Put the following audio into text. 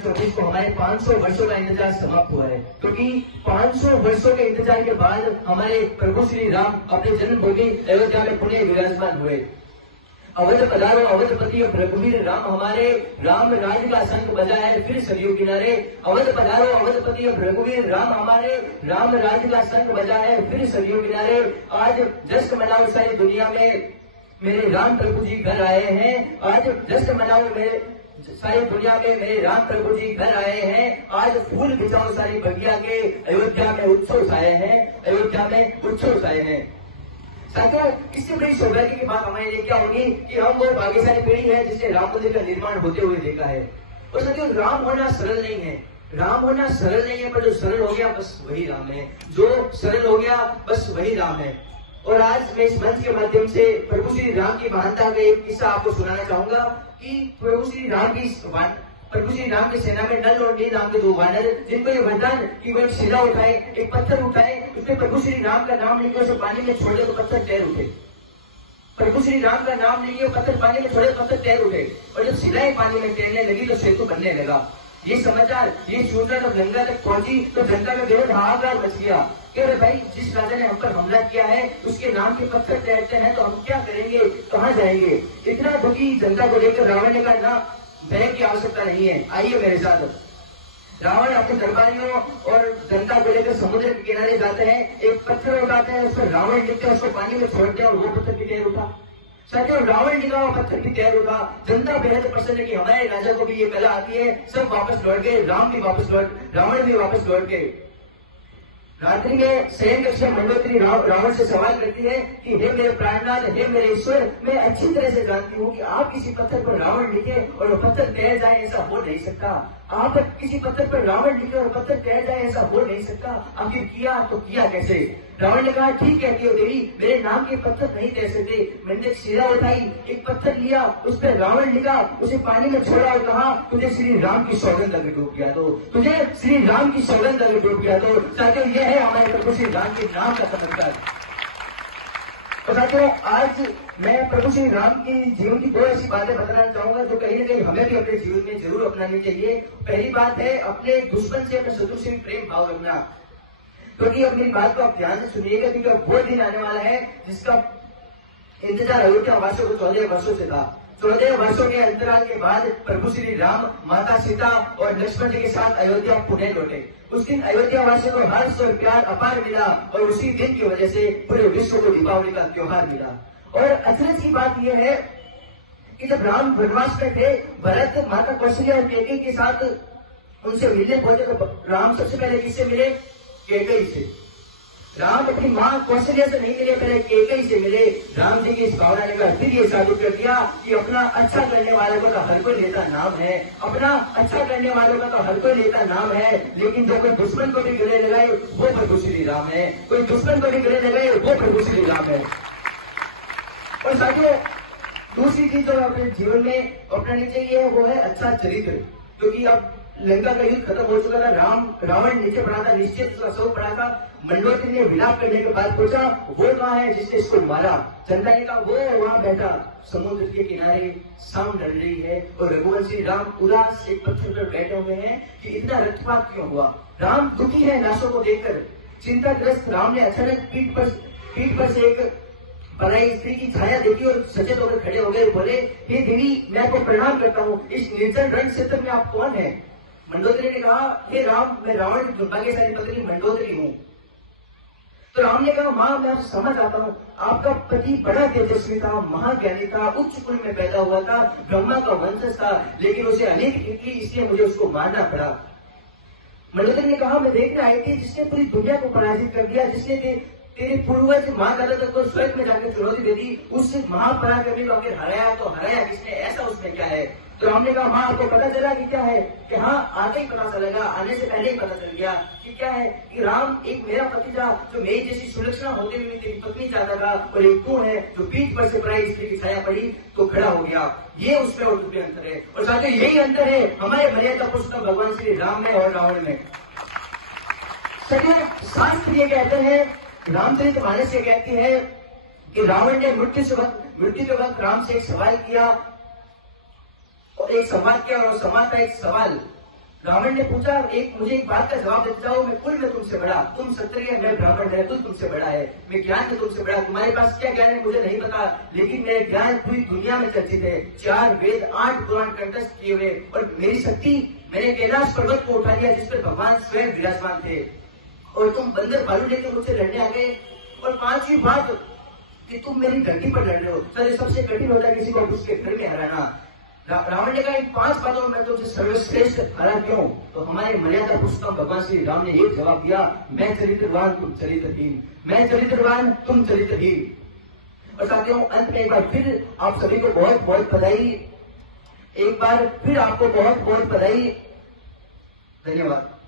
2024 को हमारे 500 वर्षों का इंतजार समाप्त हुआ है, क्योंकि 500 वर्षों के इंतजार के बाद हमारे प्रभु श्री राम अपने जन्मभूमि अयोध्या में पुणे विराजमान हुए। अवध पधारो अवधपति रघुवीर राम, हमारे राम राज्य का शंख बजा है फिर सरयू किनारे। अवध पधारो अवधपति रघुवीर राम, हमारे राम राज्य का शंख बजा है फिर सरयू किनारे। आज जश्न मनाओ सारी दुनिया में मेरे राम प्रभु जी घर आए हैं। आज जश्न मनाओ मेरे सारी दुनिया में मेरे राम प्रभु जी घर आए हैं। आज फूल बिछाओ सारी बगिया के, अयोध्या में उत्सव छाए हैं, अयोध्या में उत्सव छाए हैं। साथियों, इससे बड़ी सौभाग्य की बात हमारे लिए क्या होगी कि हम वो भाग्यशाली पीढ़ी है जिसने राम मंदिर का निर्माण होते हुए देखा है। और साथियों, राम होना सरल नहीं है, राम होना सरल नहीं है, पर जो सरल हो गया बस वही राम है, जो सरल हो गया बस वही राम है। और आज मैं इस मंच के माध्यम से प्रभु श्री राम की महानता का एक किस्सा आपको सुनाना चाहूंगा कि प्रभु श्री राम की सेना में नल और नील नाम के दो वानर, जिनको ये वरदान कि वो एक शिला उठाए, एक पत्थर उठाए, उसमें प्रभु श्री राम का नाम लेकर उसे पानी में छोड़े तो पत्थर तैर उठे। प्रभु श्री राम का नाम लेके पत्थर पानी में छोड़े, पत्थर तैर उठे। और जब शिलाएं पानी में तैरने लगी तो सेतु बनने लगा। ये समाचार ये सूचना जब गंगा तक पहुंची तो गंगा में बेहद हाहाकार मच गया कि अरे भाई, जिस राजा ने हम पर हमला किया है उसके नाम के पत्थर तैरते हैं तो हम क्या करेंगे, कहाँ जाएंगे। इतना दुखी जनता को लेकर रावण ने कहा, ना भय की आवश्यकता नहीं है, आइए मेरे साथ। रावण अपने दरबारियों और जनता को लेकर समुद्र के किनारे जाते हैं, एक पत्थर उठाते हैं, उस पर रावण लिखते हैं, उसको पानी में छोड़ते हैं और वो पत्थर भी तैर उठा। साथियों, रावण लिखा हुआ पत्थर भी तैर उठा। जनता बेहद प्रसन्न है कि हमारे राजा को भी ये कला आती है। सब वापस लौट गए, रावण भी वापस लौट गए। रात्रि में शयन कक्ष में मंडोत्री रावण से सवाल करती है कि हे मेरे प्राणनाथ, हे मेरे ईश्वर, मैं अच्छी तरह से जानती हूँ कि आप किसी पत्थर पर रावण लिखे और वो पत्थर तैर जाए, ऐसा हो नहीं सकता। आप किसी पत्थर पर रावण लिखे और पत्थर तैर जाए, ऐसा हो नहीं सकता। आखिर किया तो किया कैसे। रावण ने कहा, ठीक कहती हो देवी, मेरे नाम के पत्थर नहीं तैर सकते। मैंने एक शिला उठाई, एक पत्थर लिया, उस पर रावण लिखा, उसे पानी में छोड़ा और कहा तुझे श्री राम की सौगंध अगर डूब गया तो, तुझे श्री राम की सौगंध अगर डूब गया तो। साथियों, यह है हमारे प्रभु श्री राम के नाम का चमत्कार। तो साथियों, आज मैं प्रभु श्री राम की जीवन की दो ऐसी बातें बताना चाहूंगा जो कहीं न कहीं हमें भी अपने जीवन में जरूर अपनानी चाहिए। पहली बात है अपने दुश्मन से, अपने शत्रु से प्रेम भाव रखना। क्योंकि अब मेरी बात को आप ध्यान से सुनिएगा, क्योंकि अब वो दिन आने वाला है जिसका इंतजार अयोध्या वासियों को 14 वर्षों से था। 14 वर्षों के अंतराल के बाद प्रभु श्री राम माता सीता और लक्ष्मण जी के साथ अयोध्या पुणे लौटे। उस दिन अयोध्या वासियों को हर्ष और प्यार अपार मिला और उसी दिन की वजह से पूरे विश्व को दीपावली का त्योहार मिला। और अचरज की बात यह है कि जब राम वनवास में थे, भरत माता कौशल्या और कैकेयी के साथ उनसे मिलने पहुंचे तो राम सबसे पहले किससे मिले? कैकेयी से। राम अपनी मां कौशल्या से नहीं मिले, पहले कैकेयी से मिले। राम जी की इस भावना ने फिर ये साबित कर दिया कि अपना अच्छा करने वालों का तो हर कोई लेता नाम है, अपना अच्छा करने वालों का तो हर कोई लेता नाम है, लेकिन जो कोई दुश्मन को भी गले लगाए वो प्रभु श्री राम है, कोई दुश्मन को भी गले लगाए वो प्रभु श्री राम है। और साथियों, दूसरी चीज जो अपने जीवन में अपनानी चाहिए वो है अच्छा चरित्र। क्योंकि अब लंका का युद्ध खत्म हो चुका था, रावण नीचे पड़ा था, निश्चित उसका शव पड़ा था। मंडोत्री ने विलाप करने के बाद पूछा वो कहाँ है जिसने इसको मारा। जनता ने कहा वो वहां बैठा समुद्र के किनारे, शाम ढल रही है और रघुवंशी राम उदास एक पत्थर पर बैठे हुए हैं कि इतना रक्तपात क्यों हुआ। राम दुखी है लाशों को देखकर, चिंताग्रस्त राम ने अचानक पीठ पर से एक पराई स्त्री की छाया देखी और सचेत होकर खड़े हो गए। बोले, हे देवी, मैं आपको प्रणाम करता हूँ, इस निर्जन रण क्षेत्र में आप कौन है? मंडोदरी ने कहा, हे राम, मैं रावण की दुर्भाग्यशाली पत्नी मंडोदरी हूँ। तो राम ने कहा, माँ मैं आपसे समझ आता हूँ, आपका पति बड़ा तेजस्वी था, महाज्ञानी था, उच्च कुल में पैदा हुआ था, ब्रह्मा का वंशज था, लेकिन उसे अनेक थी, इसलिए मुझे उसको मारना पड़ा। मंडोदरी ने कहा, मैं देखने आई थी जिसने पूरी दुनिया को पराजित कर दिया, जिसने तेरे पूर्वज मां दादा तक को स्वर्ग में जाकर चुनौती दे दी, उस महापराक्रमी को आखिर हराया तो हराया किसने? ऐसा उसमें क्या है? तो हमने कहा, माँ आपको पता चला कि क्या है? कि हाँ, आते ही पता चलेगा, आने से पहले ही पता चल गया कि क्या है कि राम एक मेरा पति था जो मेरी जैसी सुलक्षणा होते हुए तेरी पत्नी चाहता था, और एक तू है जो पीठ पर से पराई स्त्री की छाया पड़ी तो खड़ा हो गया। ये उसमें और तुम्हें अंतर है। और साथियों, यही अंतर है हमारे मर्यादा पुरुषोत्तम भगवान श्री राम में और रावण में। शास्त्र ये कहते हैं, रामचरितमानस ये कहती है कि रावण ने मृत्यु के वक्त राम से एक सवाल किया और एक संवाद किया, और संवाद का एक सवाल रावण ने पूछा, मुझे एक बात का जवाब देते जाओ, मैं कुल में तुमसे बड़ा, तुम क्षत्रिय, मैं ब्राह्मण, मेरा कुल तुमसे बड़ा है, मैं ज्ञान में तुमसे बड़ा, तुम्हारे पास क्या ज्ञान है मुझे नहीं पता, लेकिन मेरे ज्ञान पूरी दुनिया में चर्चित है, 4 वेद 8 पुराण कंठस्थ किए हुए, और मेरी शक्ति, मैंने कैलाश पर्वत को उठा लिया जिस पर भगवान स्वयं विराजमान थे, और तुम बंदर भालू लेकर मुझसे लड़ने आ गए। और 5वीं बात कि तुम मेरी धरती पर लड़ रहे हो। सर, सबसे कठिन होता है किसी को उसके घर में हराना। रावण ने कहा, इन 5 बातों में तुमसे सर्वश्रेष्ठ हरा क्यों? तो हमारे मर्यादा पुरुषोत्तम भगवान श्री राम ने एक जवाब दिया, मैं चरित्रवान तुम चरित्रहीन, मैं चरित्रवान तुम चरित्रहीन। और साथियों, अंत में एक बार फिर आप सभी को बहुत बहुत बधाई, एक बार फिर आपको बहुत बहुत बधाई। धन्यवाद।